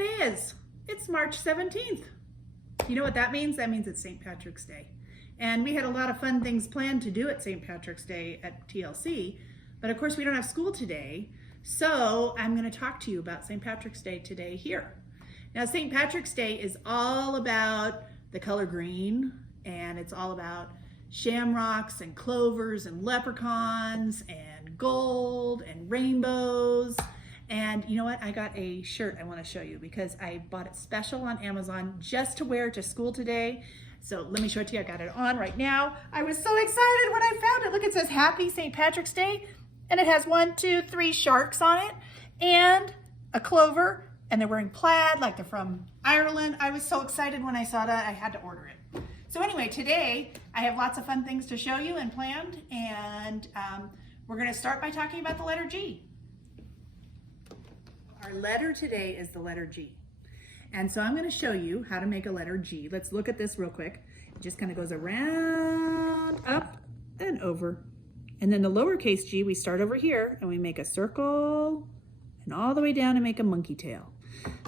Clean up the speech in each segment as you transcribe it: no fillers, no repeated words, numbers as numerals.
today is? It's March 17th. You know what that means? That means it's St. Patrick's Day. And we had a lot of fun things planned to do at St. Patrick's Day at TLC, but of course we don't have school today, so I'm going to talk to you about St. Patrick's Day today here. Now, St. Patrick's Day is all about the color green, and it's all about shamrocks and clovers and leprechauns and gold and rainbows. And you know what? I got a shirt I want to show you because I bought it special on Amazon just to wear to school today. So let me show it to you. I got it on right now. I was so excited when I found it. Look, it says Happy St. Patrick's Day, and it has 1, 2, 3 sharks on it and a clover, and they're wearing plaid like they're from Ireland. I was so excited when I saw that I had to order it. So anyway, today I have lots of fun things to show you and planned, and we're going to start by talking about the letter G. Our letter today is the letter G. And so I'm going to show you how to make a letter G. Let's look at this real quick. It just kind of goes around, up, and over. And then the lowercase g, we start over here and we make a circle and all the way down and make a monkey tail.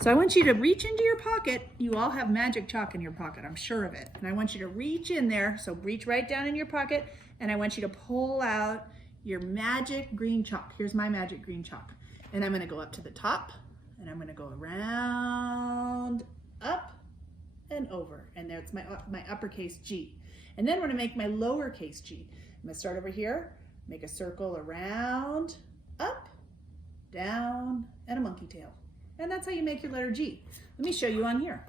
So I want you to reach into your pocket. You all have magic chalk in your pocket, I'm sure of it. And I want you to reach in there. So reach right down in your pocket, and I want you to pull out your magic green chalk. Here's my magic green chalk. And I'm going to go up to the top, and I'm going to go around, up, and over. And there's my uppercase G. And then I'm going to make my lowercase g. I'm going to start over here, make a circle around, up, down, and a monkey tail. And that's how you make your letter G. Let me show you on here.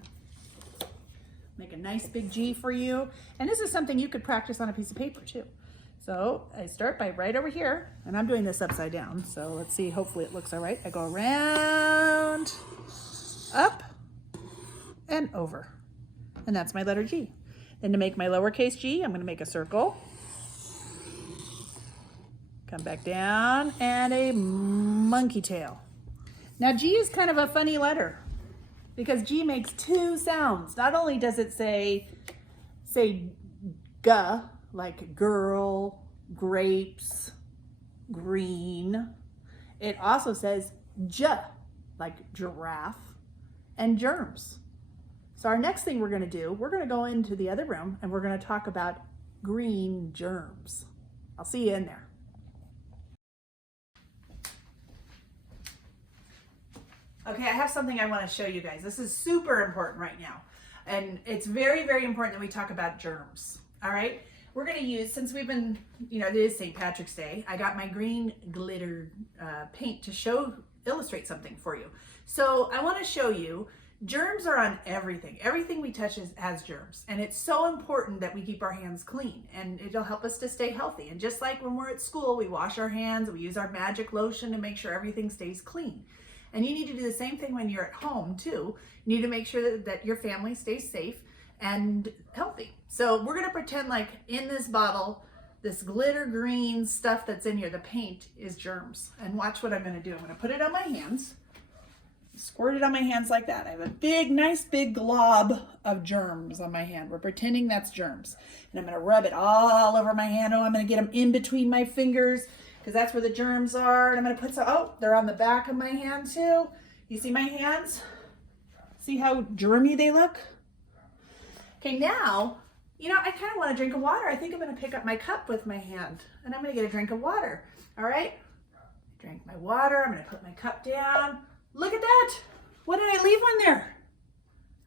Make a nice big G for you. And this is something you could practice on a piece of paper too. So I start by right over here, and I'm doing this upside down. So let's see, hopefully it looks all right. I go around, up, and over. And that's my letter G. Then to make my lowercase g, I'm going to make a circle. Come back down, and a monkey tail. Now G is kind of a funny letter because G makes 2 sounds. Not only does it say G, like girl, grapes, green. It also says J, like giraffe, and germs. So our next thing we're going to do, we're going to go into the other room and we're going to talk about green germs. I'll see you in there. Okay, I have something I want to show you guys. This is super important right now. And it's very, very important that we talk about germs. All right? We're going to use, since we've been, it is St. Patrick's Day, I got my green glitter paint to illustrate something for you. So I want to show you, germs are on everything. Everything we touch has germs. And it's so important that we keep our hands clean, and it'll help us to stay healthy. And just like when we're at school, we wash our hands, we use our magic lotion to make sure everything stays clean. And you need to do the same thing when you're at home too. You need to make sure that your family stays safe and healthy. So we're gonna pretend like in this bottle, this glitter green stuff that's in here, the paint, is germs. And watch what I'm gonna do. I'm gonna put it on my hands, squirt it on my hands like that. I have a nice big glob of germs on my hand. We're pretending that's germs. And I'm gonna rub it all over my hand. Oh, I'm gonna get them in between my fingers because that's where the germs are. And I'm gonna put some, oh, they're on the back of my hand too. You see my hands? See how germy they look? Okay, now, I kind of want a drink of water. I think I'm going to pick up my cup with my hand, and I'm going to get a drink of water. All right? Drink my water. I'm going to put my cup down. Look at that. What did I leave on there?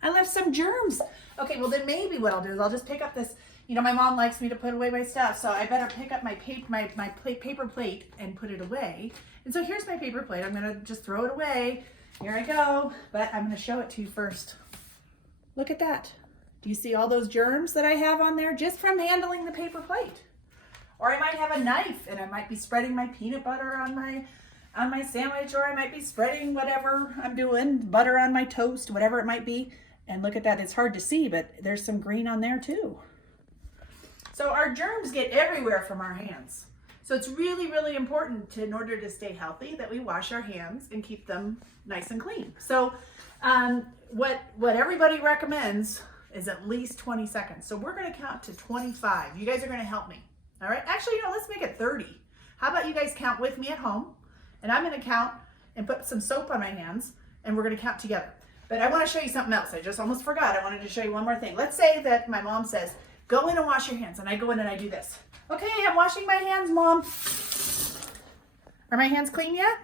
I left some germs. Okay, well, then maybe what I'll do is I'll just pick up this. My mom likes me to put away my stuff, so I better pick up my paper plate and put it away. And so here's my paper plate. I'm going to just throw it away. Here I go. But I'm going to show it to you first. Look at that. Do you see all those germs that I have on there just from handling the paper plate? Or I might have a knife and I might be spreading my peanut butter on my sandwich, or I might be spreading whatever I'm doing, butter on my toast, whatever it might be. And look at that, it's hard to see, but there's some green on there too. So our germs get everywhere from our hands. So it's really, really important in order to stay healthy that we wash our hands and keep them nice and clean. So what everybody recommends is at least 20 seconds. So we're going to count to 25. You guys are going to help me. All right. Actually, let's make it 30. How about you guys count with me at home? And I'm going to count and put some soap on my hands, and we're going to count together. But I want to show you something else. I just almost forgot. I wanted to show you one more thing. Let's say that my mom says, go in and wash your hands. And I go in and I do this. Okay, I'm washing my hands, Mom. Are my hands clean yet?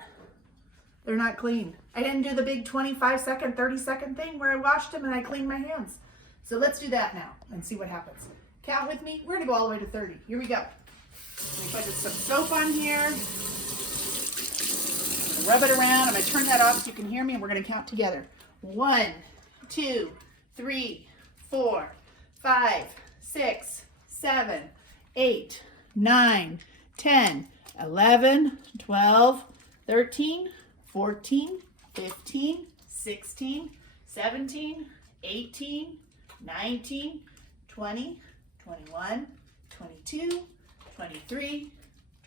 They're not clean. I didn't do the big 25-second, 30-second thing where I washed them and I cleaned my hands. So let's do that now and see what happens. Count with me. We're going to go all the way to 30. Here we go. Let me put some soap on here. Rub it around. I'm going to turn that off so you can hear me, and we're going to count together. 1, 2, 3, 4, 5, 6, 7, 8, 9, 10, 11, 12, 13, 14, 15, 16, 17, 18, 19, 20, 21, 22, 23,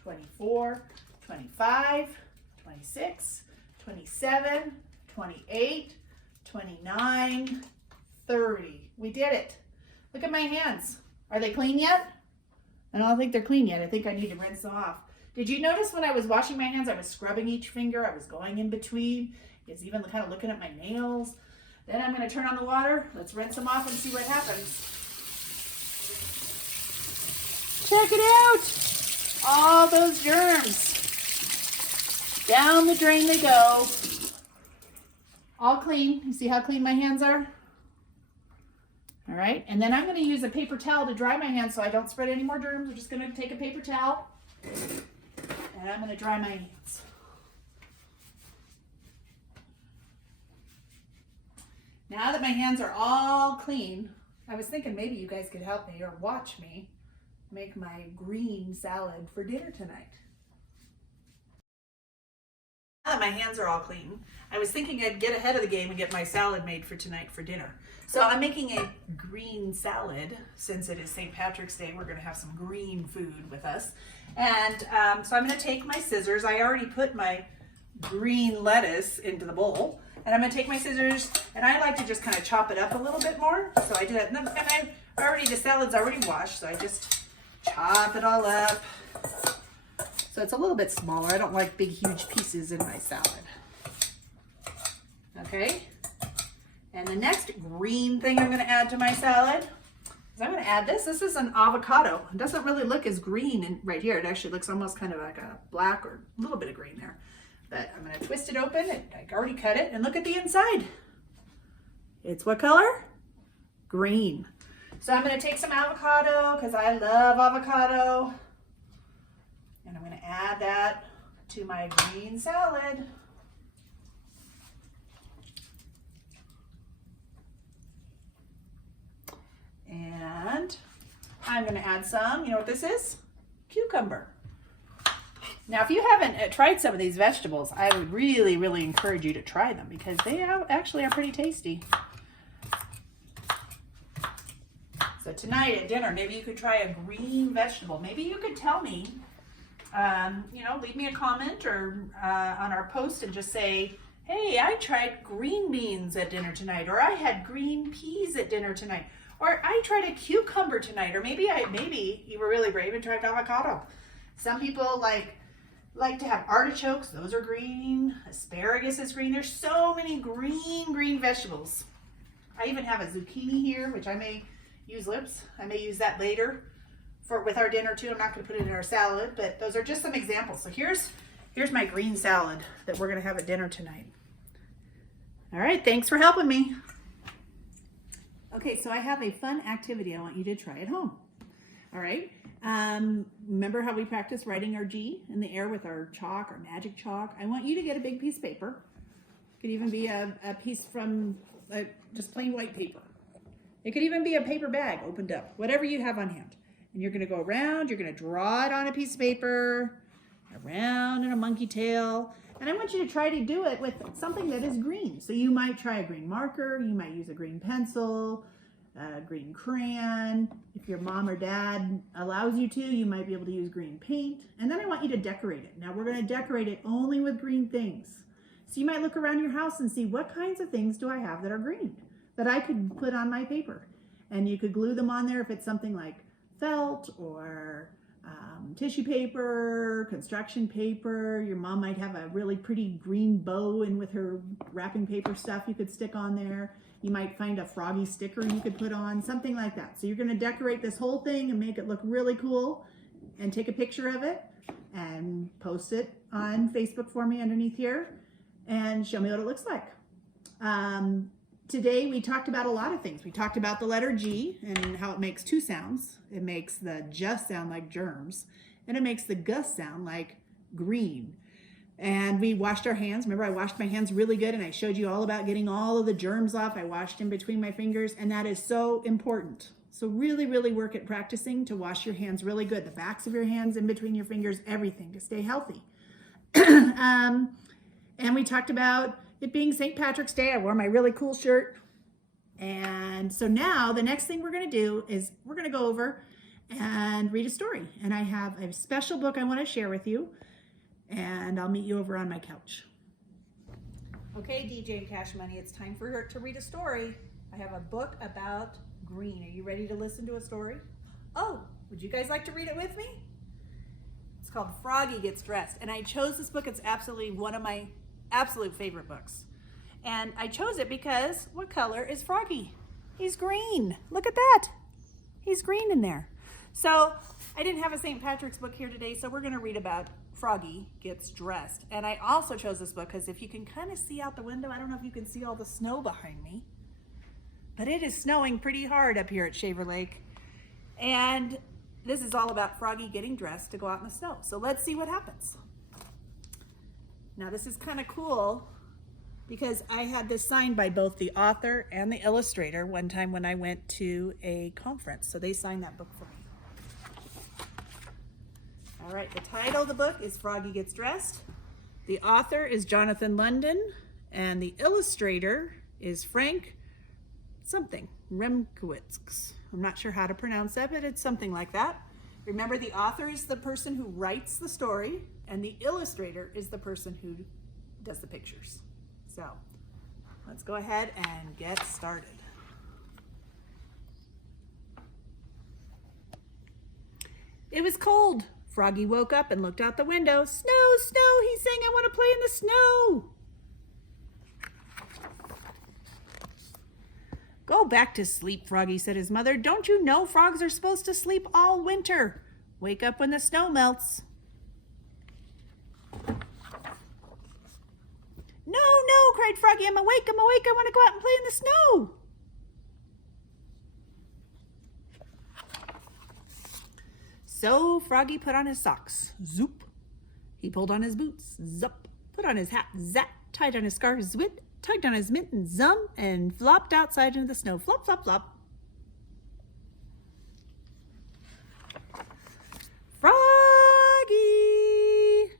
24, 25, 26, 27, 28, 29, 30. We did it. Look at my hands. Are they clean yet? I don't think they're clean yet. I think I need to rinse them off. Did you notice when I was washing my hands, I was scrubbing each finger. I was going in between. It's even kind of looking at my nails. Then I'm going to turn on the water. Let's rinse them off and see what happens. Check it out. All those germs. Down the drain they go. All clean. You see how clean my hands are? All right, and then I'm going to use a paper towel to dry my hands so I don't spread any more germs. I'm just going to take a paper towel and I'm going to dry my hands. Now that my hands are all clean, I was thinking maybe you guys could help me or watch me make my green salad for dinner tonight. Now that my hands are all clean, I was thinking I'd get ahead of the game and get my salad made for tonight for dinner. So I'm making a green salad. Since it is St. Patrick's Day, we're going to have some green food with us. And so I'm going to take my scissors. I already put my green lettuce into the bowl. And I'm going to take my scissors, and I like to just kind of chop it up a little bit more. So I do that. And the salad's already washed, so I just chop it all up. So it's a little bit smaller. I don't like big, huge pieces in my salad. Okay. And the next green thing I'm going to add to my salad is I'm going to add this. This is an avocado. It doesn't really look as green right here. It actually looks almost kind of like a black or a little bit of green there. But I'm going to twist it open. I already cut it. And look at the inside. It's what color? Green. So I'm going to take some avocado because I love avocado. And I'm going to add that to my green salad. And I'm going to add some, you know what this is? Cucumber. Now, if you haven't tried some of these vegetables, I would really, really encourage you to try them because they actually are pretty tasty. So tonight at dinner, maybe you could try a green vegetable. Maybe you could tell me, leave me a comment or on our post and just say, hey, I tried green beans at dinner tonight, or I had green peas at dinner tonight, or I tried a cucumber tonight, or maybe you were really brave and tried avocado. Some people like to have artichokes. Those are green. Asparagus is green. There's so many green vegetables. I even have a zucchini here, which I may use I may use that later with our dinner too. I'm not going to put it in our salad, but those are just some examples. So here's my green salad that we're going to have at dinner tonight. All right, thanks for helping me. Okay, so I have a fun activity I want you to try at home. All right, remember how we practice writing our G in the air with our chalk, our magic chalk? I want you to get a big piece of paper. It could even be a piece from just plain white paper. It could even be a paper bag opened up, whatever you have on hand. And you're going to go around, you're going to draw it on a piece of paper, around in a monkey tail. And I want you to try to do it with something that is green. So you might try a green marker, you might use a green pencil, a green crayon. If your mom or dad allows you to, you might be able to use green paint. And then I want you to decorate it. Now we're going to decorate it only with green things. So you might look around your house and see what kinds of things do I have that are green that I could put on my paper. And you could glue them on there if it's something like felt or tissue paper, construction paper. Your mom might have a really pretty green bow and with her wrapping paper stuff you could stick on there. You might find a froggy sticker you could put on, something like that. So you're going to decorate this whole thing and make it look really cool and take a picture of it and post it on Facebook for me underneath here and show me what it looks like. Today we talked about a lot of things. We talked about the letter G and how it makes two sounds. It makes the just sound like germs, and it makes the gus sound like green. And we washed our hands. Remember, I washed my hands really good, and I showed you all about getting all of the germs off. I washed in between my fingers, and that is so important. So really, really work at practicing to wash your hands really good. The backs of your hands, in between your fingers, everything to stay healthy. And we talked about it being St. Patrick's Day. I wore my really cool shirt. And so now the next thing we're going to do is we're going to go over and read a story. And I have a special book I want to share with you. And I'll meet you over on my couch. Okay, DJ and Cash Money, it's time for her to read a story. I have a book about green. Are you ready to listen to a story? Oh, would you guys like to read it with me? It's called Froggy Gets Dressed. And I chose this book. It's absolutely one of my absolute favorite books. And I chose it because what color is Froggy? He's green. Look at that. He's green in there. So I didn't have a St. Patrick's book here today, so we're going to read about Froggy Gets Dressed. And I also chose this book because if you can kind of see out the window, I don't know if you can see all the snow behind me, but it is snowing pretty hard up here at Shaver Lake. And this is all about Froggy getting dressed to go out in the snow. So let's see what happens. Now this is kind of cool because I had this signed by both the author and the illustrator one time when I went to a conference. So they signed that book for me. All right, the title of the book is Froggy Gets Dressed. The author is Jonathan London and the illustrator is Frank something, Remkowitz. I'm not sure how to pronounce that, but it's something like that. Remember, the author is the person who writes the story and the illustrator is the person who does the pictures. So let's go ahead and get started. It was cold. Froggy woke up and looked out the window. Snow, snow, he sang, I want to play in the snow. Go back to sleep, Froggy, said his mother. Don't you know frogs are supposed to sleep all winter? Wake up when the snow melts. No, no, cried Froggy, I'm awake, I want to go out and play in the snow. So Froggy put on his socks, zoop. He pulled on his boots, zup. Put on his hat, zap. Tied on his scarf, zwit. Tugged on his mitten, zum. And flopped outside into the snow, flop, flop, flop. Froggy,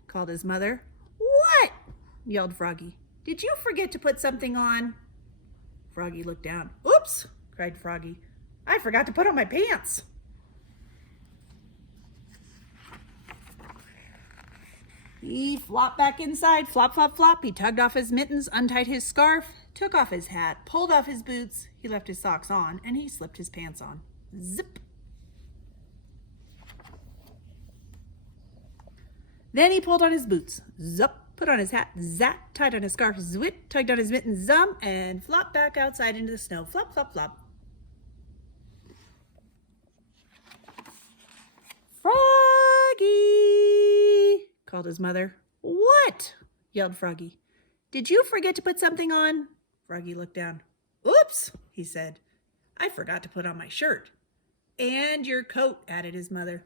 called his mother. What? Yelled Froggy. Did you forget to put something on? Froggy looked down. Oops, cried Froggy. I forgot to put on my pants. He flopped back inside, flop, flop, flop. He tugged off his mittens, untied his scarf, took off his hat, pulled off his boots. He left his socks on, and he slipped his pants on. Zip. Then he pulled on his boots, zup. Put on his hat, zap. Tied on his scarf, zwit. Tugged on his mittens, zum. And flopped back outside into the snow, flop, flop, flop. Froggy, called his mother. What? Yelled Froggy. Did you forget to put something on? Froggy looked down. Oops, he said. I forgot to put on my shirt. And your coat, added his mother.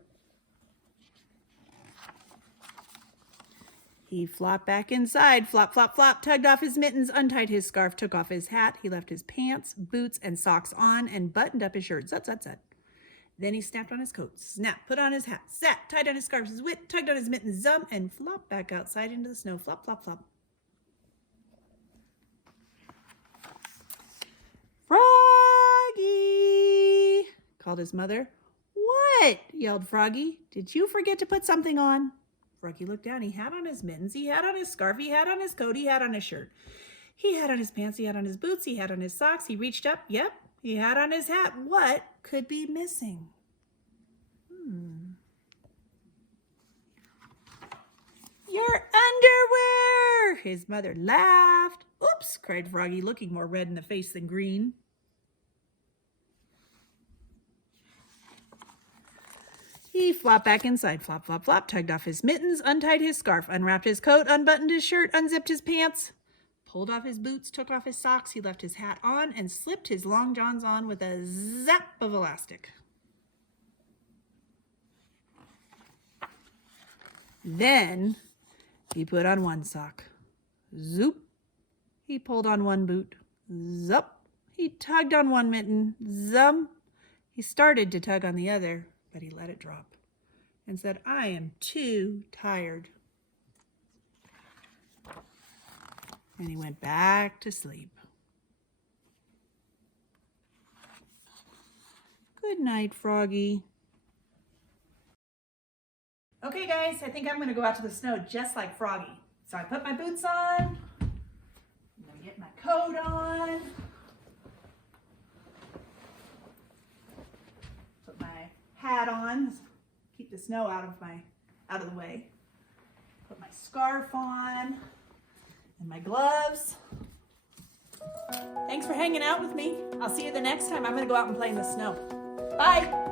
He flopped back inside, flop, flop, flop, tugged off his mittens, untied his scarf, took off his hat. He left his pants, boots, and socks on and buttoned up his shirt. Zut, zut, zut. Then he snapped on his coat, snap, put on his hat, zap, tied on his scarf, zwit, tugged on his mittens, zum, and flopped back outside into the snow, flop, flop, flop. Froggy, called his mother. What? Yelled Froggy. Did you forget to put something on? Froggy looked down. He had on his mittens, he had on his scarf, he had on his coat, he had on his shirt. He had on his pants, he had on his boots, he had on his socks. He reached up. Yep, he had on his hat. What could be missing? Your underwear! His mother laughed. Oops, cried Froggy, looking more red in the face than green. He flopped back inside, flop, flop, flop, tugged off his mittens, untied his scarf, unwrapped his coat, unbuttoned his shirt, unzipped his pants, pulled off his boots, took off his socks. He left his hat on and slipped his long johns on with a zap of elastic. Then he put on one sock. Zoop. He pulled on one boot. Zup. He tugged on one mitten. Zum. He started to tug on the other, but he let it drop and said, I am too tired. And he went back to sleep. Good night, Froggy. Okay, guys, I think I'm going to go out to the snow just like Froggy. So I put my boots on. I'm going to get my coat on. Put my hat on. Keep the snow out of the way. Put my scarf on and my gloves. Thanks for hanging out with me. I'll see you the next time. I'm going to go out and play in the snow. Bye.